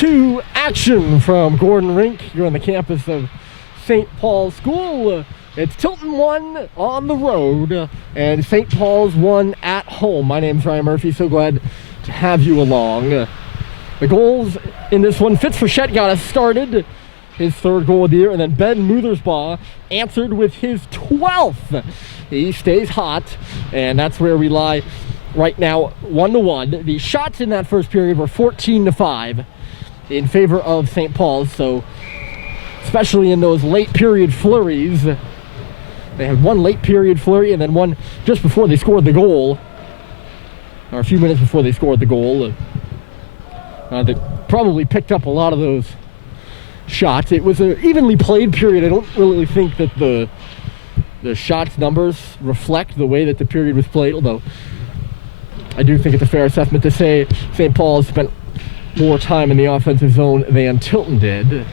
to action from Gordon Rink here on the campus of St. Paul's School. It's Tilton 1 on the road and St. Paul's 1 at home. My name's Ryan Murphy, so glad to have you along. The goals in this one, Fitzfrechette got us started, his third goal of the year, and then Ben Muthersbaugh answered with his 12th. He stays hot, and that's where we lie right now, 1-1. The shots in that first period were 14-5 in favor of St. Paul's, so especially in those late period flurries. They had one late period flurry and then one just before they scored the goal, or a few minutes before they scored the goal. They probably picked up a lot of those shots. It was an evenly played period. I don't really think that the shots numbers reflect the way that the period was played, although I do think it's a fair assessment to say St. Paul's spent more time in the offensive zone than Tilton did.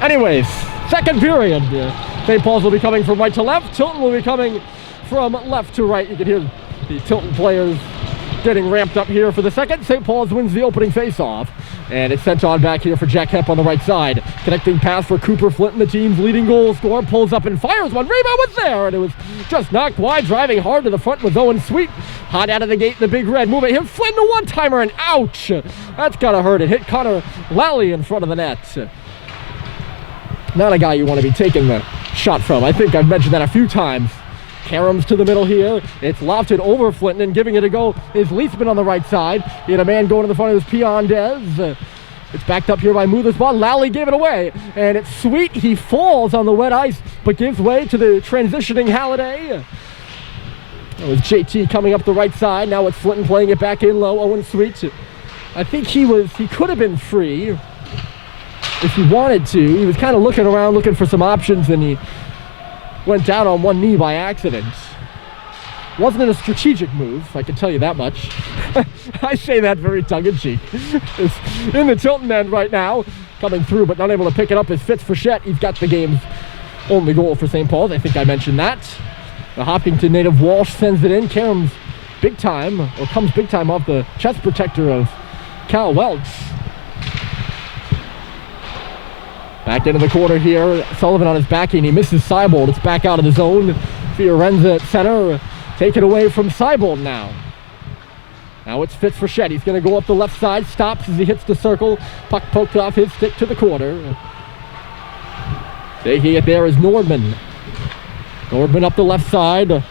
Anyways, second period. St. Paul's will be coming from right to left. Tilton will be coming from left to right. You can hear the Tilton players getting ramped up here for the second. St. Paul's wins the opening face-off, and it's sent on back here for Jack Hepp on the right side. Connecting pass for Cooper Flinton, the team's leading goal scorer, pulls up and fires one. Rebound was there, and it was just knocked wide. Driving hard to the front was Owen Sweet. Hot out of the gate, the big red movement here. Flinton, a one-timer, and ouch! That's gotta hurt. It hit Connor Lally in front of the net. Not a guy you want to be taking the shot from. I think I've mentioned that a few times. Karams to the middle here. It's lofted over Flinton, and giving it a go is Leisman on the right side. He had a man going to the front of his Piandez. It's backed up here by Muthersbaugh. Lally gave it away, and it's Sweet. He falls on the wet ice, but gives way to the transitioning Halliday. That was JT coming up the right side. Now it's Flinton playing it back in low. Owen Sweet. I think he could have been free if he wanted to. He was kind of looking around, looking for some options, and he went down on one knee by accident. Wasn't a strategic move, I can tell you that much. I say that very tongue-in-cheek. It's in the Tilton end right now, coming through, but not able to pick it up is Fitzfrechette. He's got the game's only goal for St. Paul's. I think I mentioned that. The Hopkinton native Walsh sends it in. Karams big time, or comes big time off the chest protector of Cal Welch. Back into the corner here. Sullivan on his backhand. He misses Seibold. It's back out of the zone. Fiorenza at center. Take it away from Seibold now. Now it's Fitzfrechette. He's going to go up the left side. Stops as he hits the circle. Puck poked off his stick to the corner. Taking it there is Nordman. Nordman up the left side.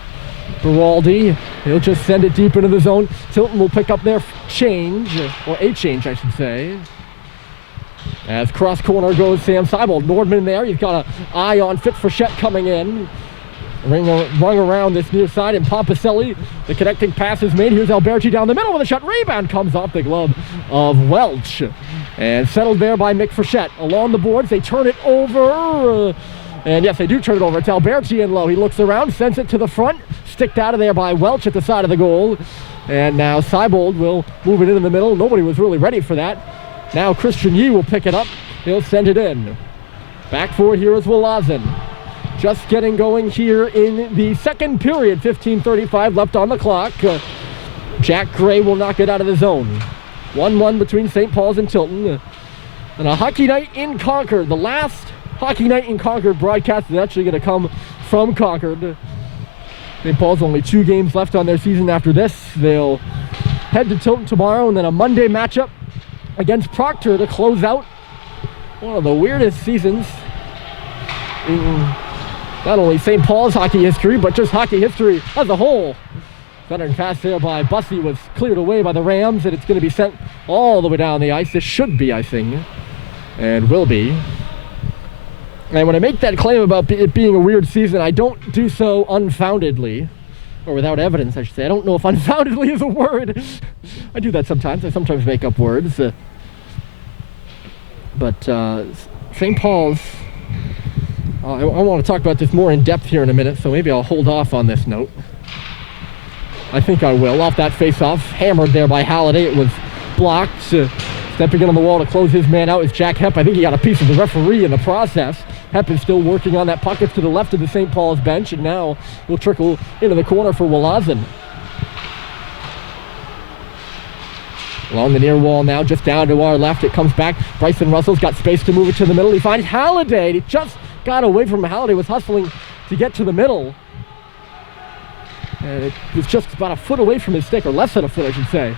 Beraldi. He'll just send it deep into the zone. Tilton will pick up their change. Or a change, I should say. As cross corner goes Sam Seibold. Nordman there. He's got an eye on Fitzfrechette coming in. Rung around this near side, and Pompaselli. The connecting pass is made. Here's Alberti down the middle with a shot. Rebound comes off the glove of Welch. And settled there by McFrechette. Along the boards, they turn it over. And yes, they do turn it over. It's Alberti in low. He looks around, sends it to the front. Sticked out of there by Welch at the side of the goal. And now Seibold will move it in the middle. Nobody was really ready for that. Now Christian Yee will pick it up. He'll send it in. Back for it here is Wallazin. Just getting going here in the second period. 15:35 left on the clock. Jack Gray will knock it out of the zone. 1-1 between St. Paul's and Tilton. And a hockey night in Concord. The last hockey night in Concord broadcast is actually going to come from Concord. St. Paul's only 2 games left on their season after this. They'll head to Tilton tomorrow, and then a Monday matchup against Proctor to close out one of the weirdest seasons in not only St. Paul's hockey history, but just hockey history as a whole. Veteran pass there by Bussey was cleared away by the Rams, and it's going to be sent all the way down the ice. This should be, I think, and will be. And when I make that claim about it being a weird season, I don't do so unfoundedly, or without evidence, I should say. I don't know if unfoundedly is a word. I do that sometimes. I sometimes make up words. But St. Paul's, I want to talk about this more in depth here in a minute, so maybe I'll hold off on this note. I think I will. Off that face-off, hammered there by Halliday. It was blocked. Stepping in on the wall to close his man out is Jack Hepp. I think he got a piece of the referee in the process. Hepp is still working on that puck. It's to the left of the St. Paul's bench, and now will trickle into the corner for Wallazin. Along the near wall now, just down to our left. It comes back. Bryson Russell's got space to move it to the middle. He finds Halliday. He just got away from him. Halliday was hustling to get to the middle. And it was just about a foot away from his stick, or less than a foot, I should say.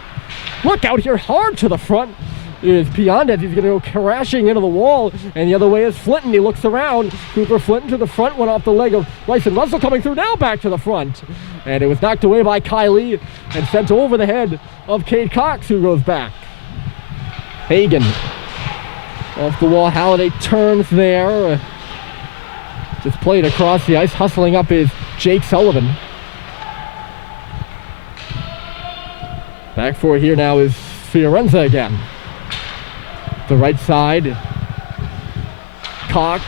Look out here, hard to the front is Piandez. He's going to go crashing into the wall, and the other way is Flinton. He looks around. Cooper Flinton to the front, went off the leg of Bryson Russell, coming through now, back to the front. And it was knocked away by Kylie and sent over the head of Cade Cox, who goes back. Hagan off the wall. Halliday turns there. Just played across the ice. Hustling up is Jake Sullivan. Back for it here now is Fiorenza again. The right side. Cox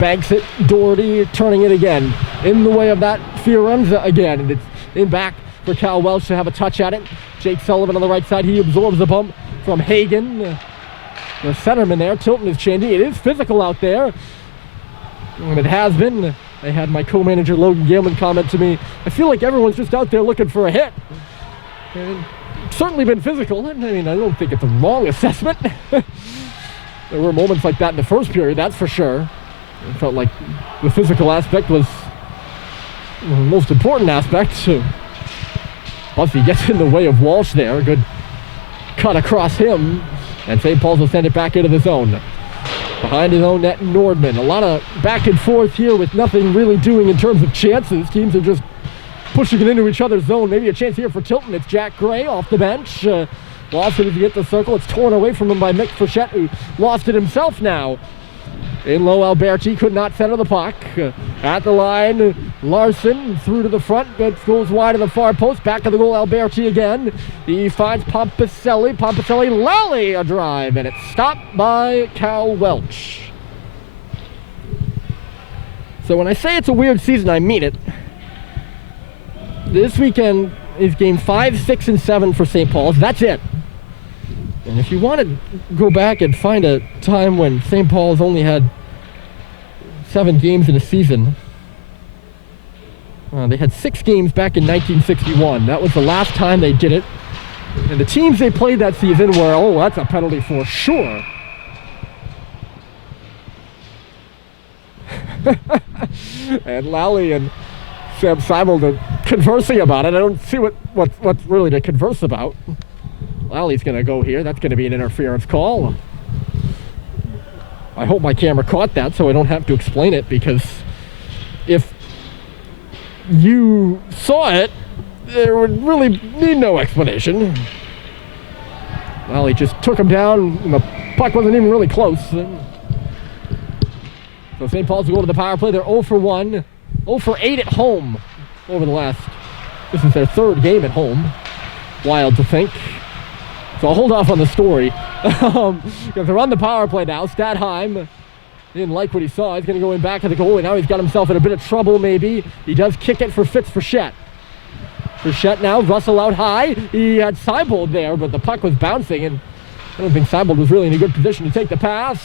banks it. Doherty turning it again. In the way of that Fiorenza again. And it's in back for Cal Welch to have a touch at it. Jake Sullivan on the right side. He absorbs the bump from Hagan. The centerman there. Tilton is changing. It is physical out there. And it has been. I had my co-manager Logan Gilman comment to me, I feel like everyone's just out there looking for a hit. And it's certainly been physical. I mean, I don't think it's a wrong assessment. There were moments like that in the first period, that's for sure. It felt like the physical aspect was the most important aspect. Buffy gets in the way of Walsh there. Good cut across him. And St. Paul's will send it back into the zone. Behind his own net, Nordman. A lot of back and forth here with nothing really doing in terms of chances. Teams are just pushing it into each other's zone. Maybe a chance here for Tilton. It's Jack Gray off the bench. Lost it as he hit the circle. It's torn away from him by Mick Frechette, who lost it himself now. In low, Alberti could not center the puck. At the line, Larson through to the front, but goes wide of the far post. Back of the goal, Alberti again. He finds Pompicelli. Pompicelli, Lally a drive, and it's stopped by Cal Welch. So when I say it's a weird season, I mean it. This weekend is game 5, 6, and 7 for St. Paul's. That's it. And if you want to go back and find a time when St. Paul's only had 7 games in a season, they had 6 games back in 1961. That was the last time they did it. And the teams they played that season were, oh, that's a penalty for sure. And Lally and Sam Seibel are conversing about it. I don't see what's really to converse about. Lally's going to go here. That's going to be an interference call. I hope my camera caught that so I don't have to explain it, because if you saw it, there would really need no explanation. Lally just took him down, and the puck wasn't even really close. So St. Paul's will go to the power play. They're 0 for 1, 0 for 8 at home over the last. This is their 3rd game at home. Wild to think. So I'll hold off on the story. Because they're on the power play now. Stadheim didn't like what he saw. He's going to go in back of the goal, and now he's got himself in a bit of trouble maybe. He does kick it for Fitz Frechette. Frechette now, Russell out high. He had Seibold there, but the puck was bouncing, and I don't think Seibold was really in a good position to take the pass.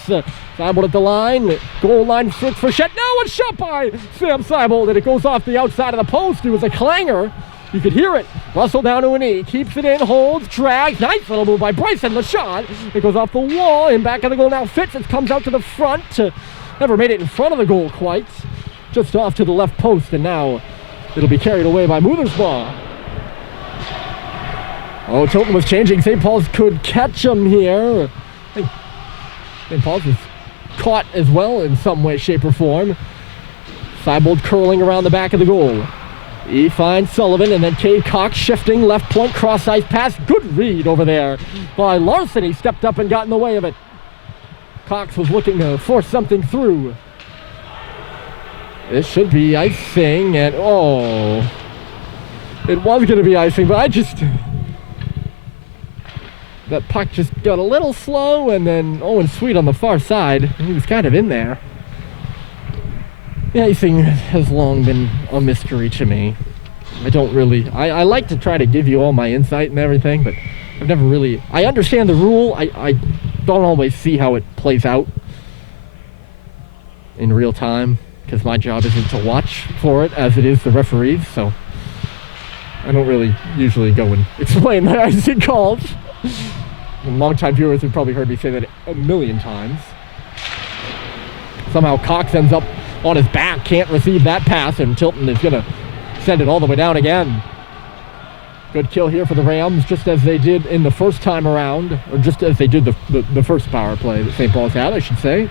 Seibold at the line. Goal line, Fitz Frechette. Now it's shot by Sam Seibold, and it goes off the outside of the post. It was a clanger. You could hear it. Russell down to a knee. Keeps it in, holds, drags. Nice little move by Bryson. The shot. It goes off the wall. And back of the goal now. Fitz. It comes out to the front. Never made it in front of the goal quite. Just off to the left post. And now it'll be carried away by Muthersbaugh. Oh, Tilton was changing. St. Paul's could catch him here. I think St. Paul's was caught as well in some way, shape, or form. Seibold curling around the back of the goal. He finds Sullivan, and then Cade Cox shifting, left point, cross ice pass. Good read over there by Larson. He stepped up and got in the way of it. Cox was looking to force something through. This should be icing, and oh, it was going to be icing, but that puck just got a little slow, and then Owen Sweet on the far side. He was kind of in there. The icing has long been a mystery to me. I like to try to give you all my insight and everything, but I've never really, I understand the rule. I don't always see how it plays out in real time, because my job isn't to watch for it as it is the referees, so I don't really usually go and explain the icing calls. And longtime viewers have probably heard me say that a million times. Somehow Cox ends up on his back, can't receive that pass, and Tilton is going to send it all the way down again. Good kill here for the Rams, just as they did in the first time around, or just as they did the first power play that St. Paul's had, I should say.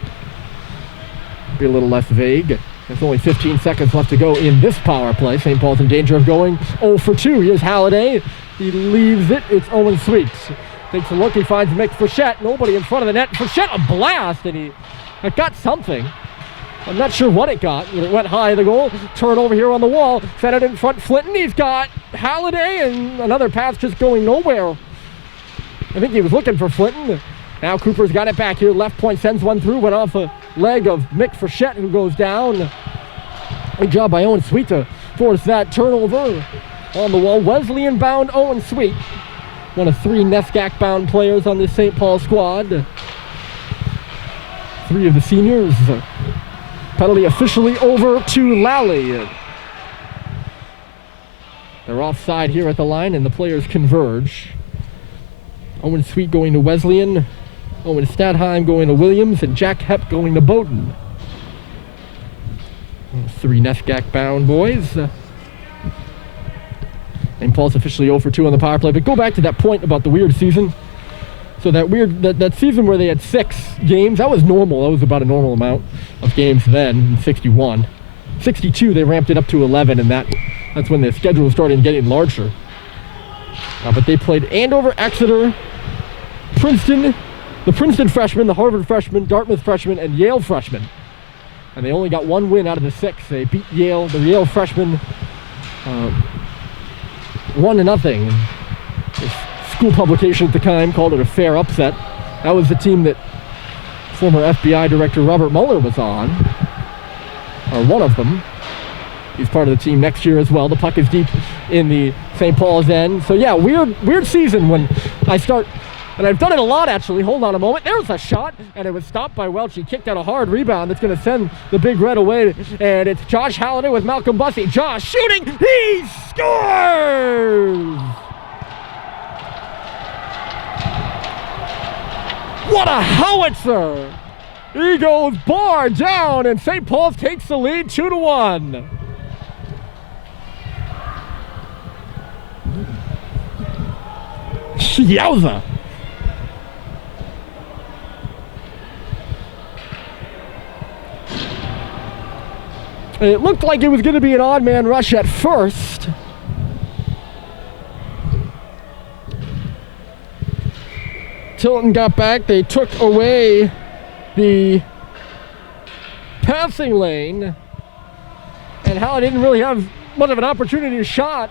Be a little less vague. There's only 15 seconds left to go in this power play. St. Paul's in danger of going 0 for 2. Here's Halliday. He leaves it. It's Owen Sweet. Takes a look. He finds Mick Frechette. Nobody in front of the net. Frechette a blast, and it got something. I'm not sure what it got. It went high the goal. Turn over here on the wall. Sent it in front. Flinton. He's got Halliday, and another pass just going nowhere. I think he was looking for Flinton. Now Cooper's got it back here. Left point sends one through. Went off the leg of Mick Frechette, who goes down. Good job by Owen Sweet to force that turnover on the wall. Wesleyan-bound Owen Sweet. One of 3 NESCAC-bound players on this St. Paul squad. 3 of the seniors. Penalty officially over to Lally. They're offside here at the line, and the players converge. Owen Sweet going to Wesleyan. Owen Stadheim going to Williams, and Jack Hepp going to Bowdoin. 3 NESCAC-bound boys. St. Paul's officially 0 for 2 on the power play. But go back to that point about the weird season. So that season where they had 6 games, that was normal. That was about a normal amount of games then, in 61. 62, they ramped it up to 11, and that's when the schedule started getting larger. But they played Andover, Exeter, Princeton, the Princeton freshmen, the Harvard freshmen, Dartmouth freshmen, and Yale freshmen. And they only got 1 win out of the 6. They beat Yale, the Yale freshmen, 1-0. The school publication at the time called it a fair upset. That was the team that former FBI Director Robert Mueller was on, or one of them. He's part of the team next year as well. The puck is deep in the St. Paul's end. So yeah, weird season when I start, and I've done it a lot actually. Hold on a moment. There's a shot, and it was stopped by Welch. He kicked out a hard rebound that's going to send the Big Red away, and it's Josh Halliday with Malcolm Bussey. Josh shooting, he scores! What a howitzer! He goes bar down, and St. Paul's takes the lead 2-1. Yowza! It looked like it was going to be an odd man rush at first. Tilton got back. They took away the passing lane, and Howard didn't really have much of an opportunity to shot,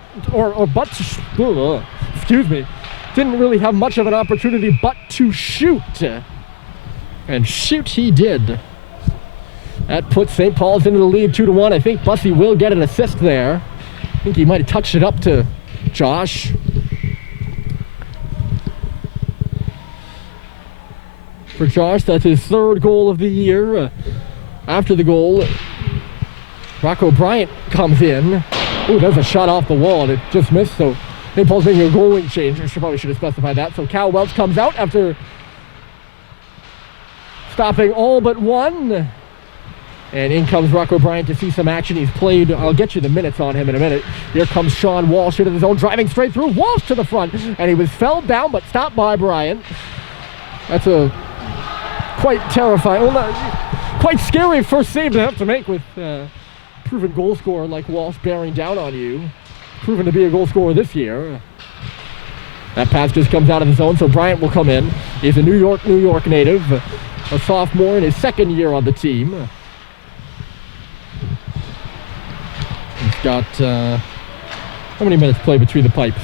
didn't really have much of an opportunity but to shoot, and shoot he did. That puts St. Paul's into the lead 2-1. I think Bussey will get an assist there. I think he might have touched it up to Josh. For Josh, that's his 3rd goal of the year. After the goal, Rocco Bryant comes in. Ooh, there's a shot off the wall, and it just missed, so St. Paul's making a goalie change. I probably should have specified that. So Cal Welch comes out after stopping all but one. And in comes Rocco Bryant to see some action. He's played, I'll get you the minutes on him in a minute. Here comes Sean Walsh into the zone, driving straight through. Walsh to the front, and he was felled down but stopped by Bryant. That's a quite terrifying, quite scary first save to have to make with proven goal scorer like Walsh bearing down on you. Proven to be a goal scorer this year. That pass just comes out of the zone, so Bryant will come in. He's a New York native, a sophomore in his 2nd year on the team. He's got, how many minutes played between the pipes?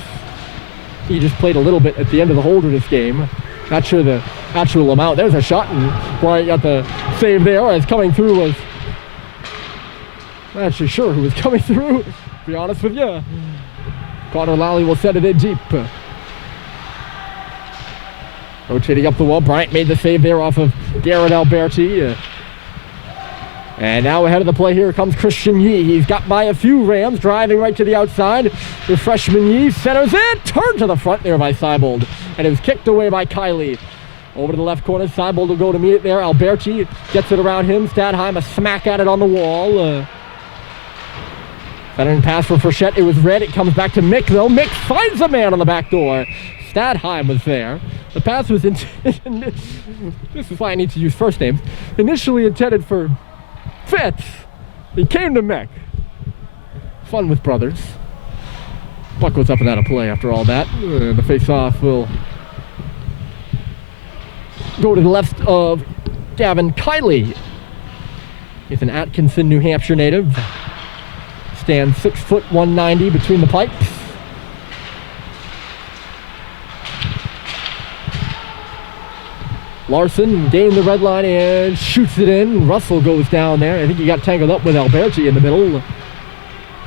He just played a little bit at the end of the Holderness game. Not sure the actual amount. There's a shot, and Bryant got the save there as coming through was... Not actually sure who was coming through, to be honest with you. Connor Lally will set it in deep. Rotating up the wall, Bryant made the save there off of Garrett Alberti. And now ahead of the play, here comes Christian Yee. He's got by a few Rams, driving right to the outside. The freshman Yee centers it, turned to the front there by Seibold. and it was kicked away by Kylie. Over to the left corner, Seibold will go to meet it there. Alberti gets it around him. Stadheim a smack at it on the wall. Veteran pass for Frechette. It was red. It comes back to Mick, though. Mick finds a man on the back door. Stadheim was there. The pass was intended... This is why I need to use first names. Initially intended for Fitz. He came to Mick. Fun with brothers. Puck goes up and out of play after all that. The face-off will go to the left of Gavin Kiley. He's an Atkinson, New Hampshire native. Stands 6 foot 190 between the pipes. Larson gained the red line and shoots it in. Russell goes down there. I think he got tangled up with Alberti in the middle.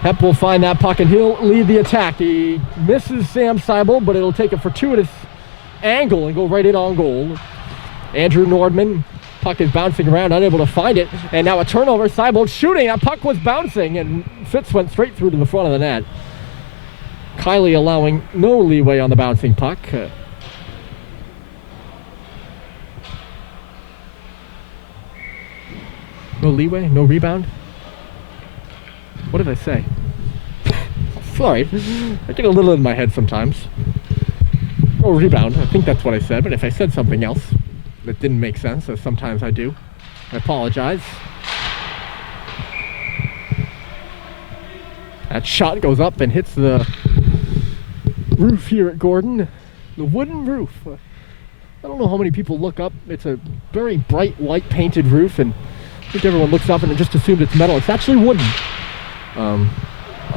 Hep will find that puck and he'll lead the attack. He misses Sam Seibold, but it'll take a fortuitous angle and go right in on goal. Andrew Nordman, puck is bouncing around, unable to find it, and now a turnover. Seibold shooting. That puck was bouncing, and Fitz went straight through to the front of the net. Kiley allowing no leeway on the bouncing puck. No leeway? No rebound? What did I say? Sorry, I get a little in my head sometimes. No rebound, I think that's what I said, but if I said something else that didn't make sense, as sometimes I do, I apologize. That shot goes up and hits the roof here at Gordon. The wooden roof. I don't know how many people look up. It's a very bright white painted roof, and I think everyone looks up and just assumes it's metal. It's actually wooden.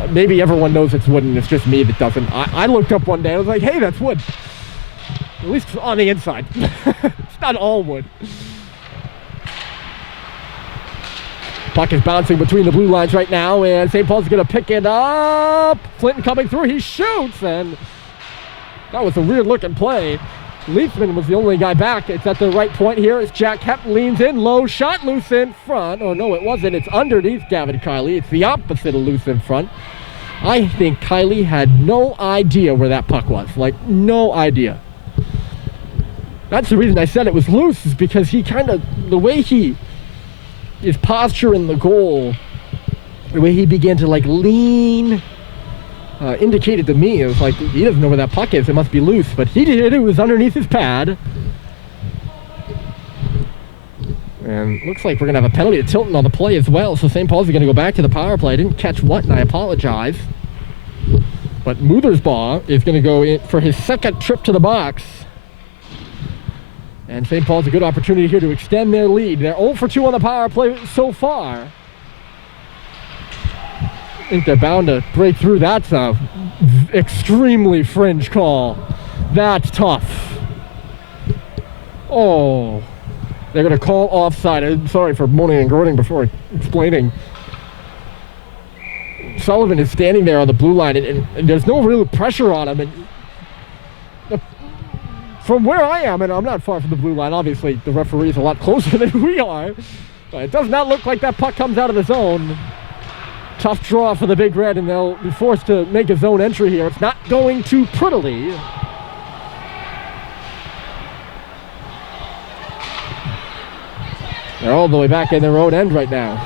Maybe everyone knows it's wooden. It's just me that doesn't. I looked up one day. I was like, hey, that's wood. At least on the inside. It's not all wood. Puck is bouncing between the blue lines right now, and St. Paul's going to pick it up. Flinton coming through. He shoots, and that was a weird-looking play. Leafman was the only guy back. It's at the right point here as Jack Hep leans in. Low shot, loose in front. Oh, no, it wasn't. It's underneath Gavin Kiley. It's the opposite of loose in front. I think Kiley had no idea where that puck was. Like, no idea. That's the reason I said it was loose, is because he kind of, the way his posture in the goal, the way he began to, like, lean, indicated to me, it was like, he doesn't know where that puck is, it must be loose, but he did. It was underneath his pad. And looks like we're going to have a penalty to Tilton on the play as well, so St. Paul's going to go back to the power play. I didn't catch what, and I apologize. But Muthersbaugh is going to go in for his second trip to the box. And St. Paul's a good opportunity here to extend their lead. They're 0 for 2 on the power play so far. I think they're bound to break through. That's a extremely fringe call. That's tough. Oh, they're going to call offside. I'm sorry for moaning and groaning before explaining. Sullivan is standing there on the blue line, and there's no real pressure on him. And from where I am, and I'm not far from the blue line, obviously the referee is a lot closer than we are, but it does not look like that puck comes out of the zone. Tough draw for the Big Red, and they'll be forced to make a zone entry here. It's not going too prettily. They're all the way back in their own end right now.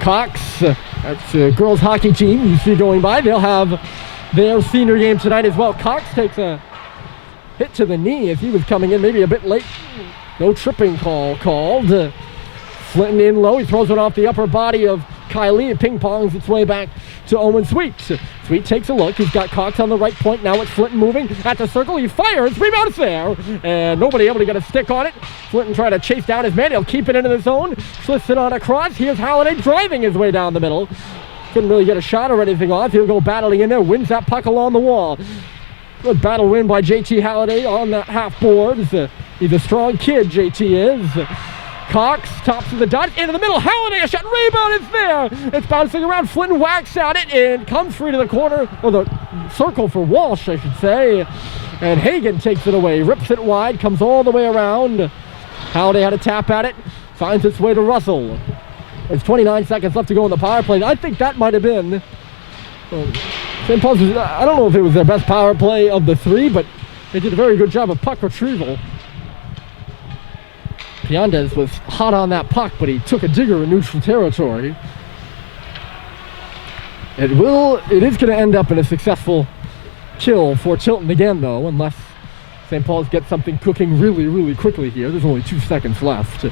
Cox, that's a girls hockey team you see going by. They'll have their senior game tonight as well. Cox takes a hit to the knee as he was coming in, maybe a bit late. No tripping call called. Flinton in low. He throws it off the upper body of Kiley and ping-pongs its way back to Owen Sweet. Sweet takes a look. He's got Cox on the right point. Now it's Flinton moving at the circle. He fires. Rebound's there. And nobody able to get a stick on it. Flinton trying to chase down his man. He'll keep it into the zone. Slips it on across. Here's Halliday driving his way down the middle. Couldn't really get a shot or anything off. He'll go battling in there. Wins that puck along the wall. Good battle win by JT Halliday on the half boards. He's a strong kid, JT is. Cox tops of the dot, into the middle, Halliday, a shot, rebound, it's there! It's bouncing around, Flinton whacks at it and comes free to the corner, or the circle for Walsh, I should say. And Hagen takes it away, rips it wide, comes all the way around. Halliday had a tap at it, finds its way to Russell. There's 29 seconds left to go in the power play. I think that might have been, St. Paul's, I don't know if it was their best power play of the three, but They did a very good job of puck retrieval. Piandez was hot on that puck, but he took a digger in neutral territory. It is going to end up in a successful kill for Tilton again, though, unless St. Paul's get something cooking really, really quickly here. There's only 2 seconds left.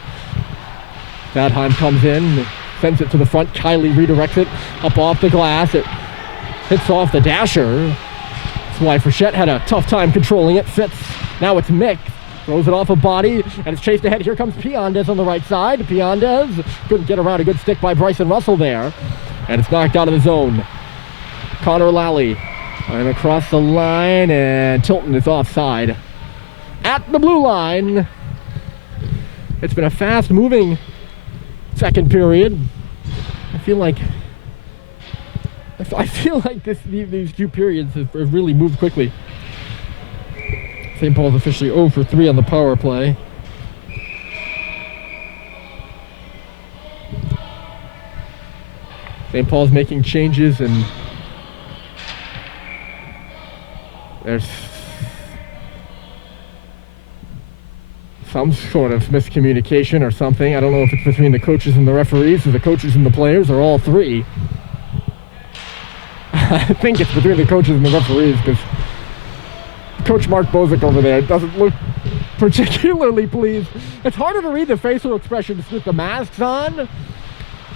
Vadheim comes in, sends it to the front. Kiley redirects it up off the glass. It hits off the dasher. That's why Frechette had a tough time controlling it. Fitz. Now it's Mick. Throws it off a body, and it's chased ahead. Here comes Piandez on the right side. Piandez couldn't get around a good stick by Bryson Russell there. And it's knocked out of the zone. Connor Lally. And across the line, and Tilton is offside. At the blue line. It's been a fast-moving second period. I feel like these 2 periods have really moved quickly. St. Paul's officially 0 for 3 on the power play. St. Paul's making changes, and there's some sort of miscommunication or something. I don't know if it's between the coaches and the referees, or the coaches and the players, or all 3. I think it's between the coaches and the referees, because Coach Mark Bozick over there doesn't look particularly pleased. It's harder to read the facial expressions with the masks on.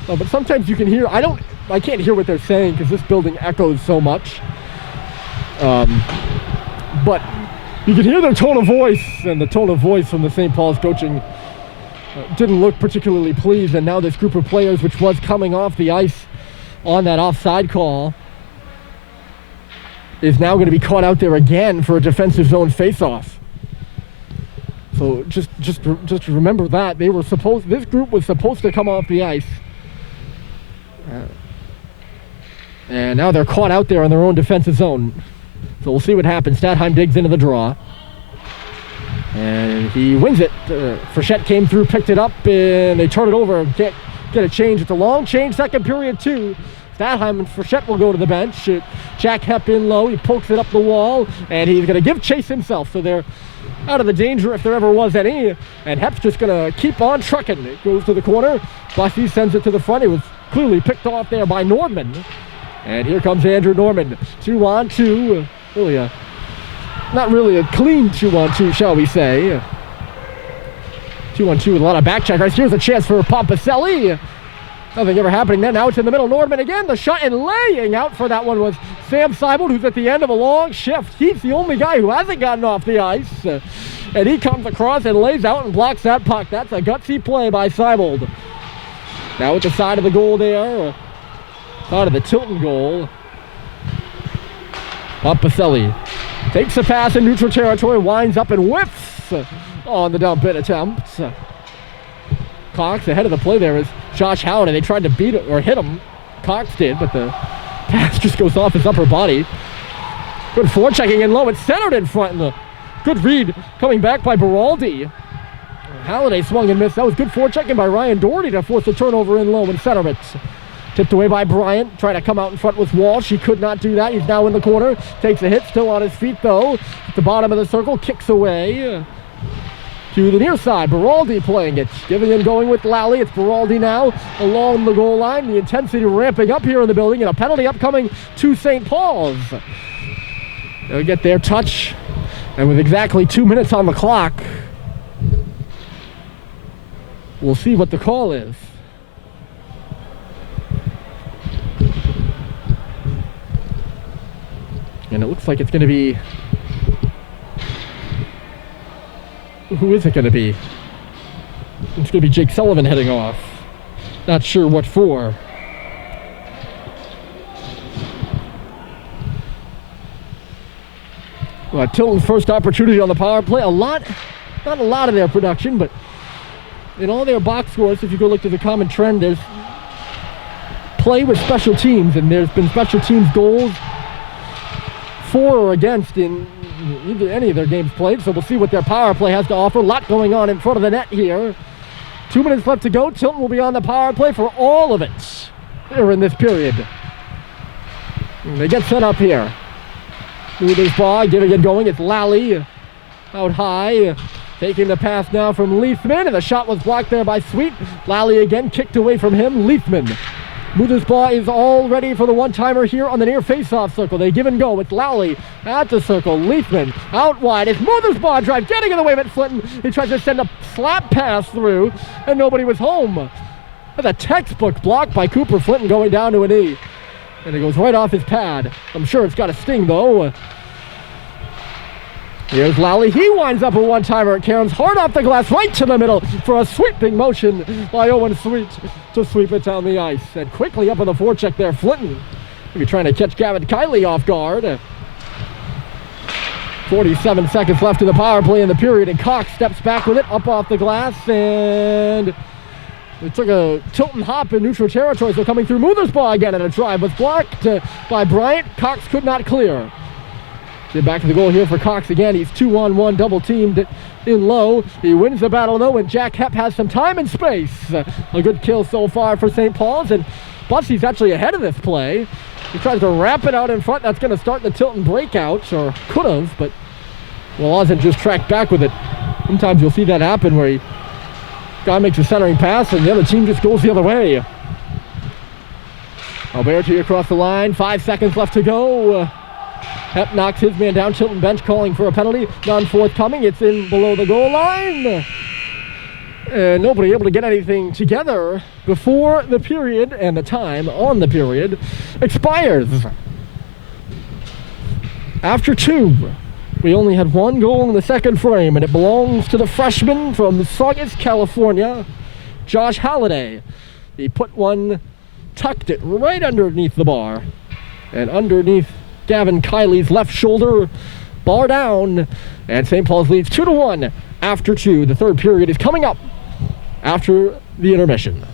But sometimes you can hear, I can't hear what they're saying because this building echoes so much. But you can hear their tone of voice, and the tone of voice from the St. Paul's coaching didn't look particularly pleased. And now this group of players, which was coming off the ice on that offside call, is now going to be caught out there again for a defensive zone face-off. So just remember that this group was supposed to come off the ice. And now they're caught out there in their own defensive zone. So we'll see what happens. Stadheim digs into the draw. And he wins it. Frechette came through, picked it up, and they turn it over. Get a change. It's a long change, second period 2. Stadheim and Frechette will go to the bench. Jack Hepp in low. He pokes it up the wall, and he's going to give chase himself. So they're out of the danger if there ever was any. And Hepp's just going to keep on trucking. It goes to the corner. Bussy sends it to the front. It was clearly picked off there by Norman. And here comes Andrew Norman. 2-on-2. Not really a clean 2-on-2, shall we say. 2-on-2 with a lot of back checkers. Here's a chance for Pompaselli. Nothing ever happening there. Now it's in the middle. Norman again. The shot, and laying out for that one was Sam Seibold, who's at the end of a long shift. He's the only guy who hasn't gotten off the ice. And he comes across and lays out and blocks that puck. That's a gutsy play by Seibold. Now at the side of the goal there. Side of the Tilton goal. Pompaselli takes the pass in neutral territory, winds up and whiffs on the dump in attempt. Cox ahead of the play there is Josh Howard, and they tried to beat it or hit him. Cox did, but the pass just goes off his upper body. Good forechecking in low. It's centered in front. And the good read coming back by Beraldi. Halliday swung and missed. That was good forechecking by Ryan Doherty to force the turnover in low and center it. Tipped away by Bryant. Trying to come out in front with Walsh. He could not do that. He's now in the corner. Takes a hit. Still on his feet, though. At the bottom of the circle. Kicks away to the near side. Beraldi playing it. Giving and going with Lally. It's Beraldi now along the goal line. The intensity ramping up here in the building. And a penalty upcoming to St. Paul's. They'll get their touch. And with exactly 2 minutes on the clock, we'll see what the call is. And it looks like it's going to be... Who is it going to be? It's going to be Jake Sullivan heading off. Not sure what for. Well, Tilton's first opportunity on the power play. Not a lot of their production, but in all their box scores, if you go look to the common trend, there's play with special teams, and there's been special teams goals for or against in either any of their games played. So we'll see what their power play has to offer. A lot going on in front of the net here. 2 minutes left to go. Tilton will be on the power play for all of it here in this period. And they get set up here. Through this ball, giving it going. It's Lally. out high. Taking the pass now from Leithman, and the shot was blocked there by Sweet. Lally again kicked away from him. Leithman. Mothersbaugh is all ready for the one-timer here on the near face-off circle. They give and go. It's Lally at the circle. Leithman out wide. It's Mothersbaugh drive, getting in the way of it. Flinton. He tries to send a slap pass through, and nobody was home. That's a textbook block by Cooper Flinton going down to a knee. And it goes right off his pad. I'm sure it's got a sting, though. Here's Lally. He winds up a one-timer. Cairns hard off the glass, right to the middle for a sweeping motion by Owen Sweet to sweep it down the ice. And quickly up on the forecheck there, Flinton. Maybe trying to catch Gavin Kiley off guard. 47 seconds left in the power play in the period, and Cox steps back with it, up off the glass, and it took a Tilton hop in neutral territory, so coming through Mothersbaugh again, and a drive was blocked by Bryant. Cox could not clear. Back to the goal here for Cox again. He's 2-on-1 double teamed in low. He wins the battle though, and Jack Hepp has some time and space. A good kill so far for St. Paul's, and Bussey's actually ahead of this play. He tries to wrap it out in front. That's going to start the Tilton breakout, or could have, but Wallazin just tracked back with it. Sometimes you'll see that happen where guy makes a centering pass and the other team just goes the other way. Alberti across the line. 5 seconds left to go. Hepp knocks his man down. Tilton bench calling for a penalty. None forthcoming. It's in below the goal line. And nobody able to get anything together before the period and the time on the period expires. After 2, we only had 1 goal in the second frame, and it belongs to the freshman from Saugus, California, Josh Halliday. He put one, tucked it right underneath the bar, and underneath Gavin Kiley's left shoulder, bar down, and St. Paul's leads 2-1 after 2. The third period is coming up after the intermission.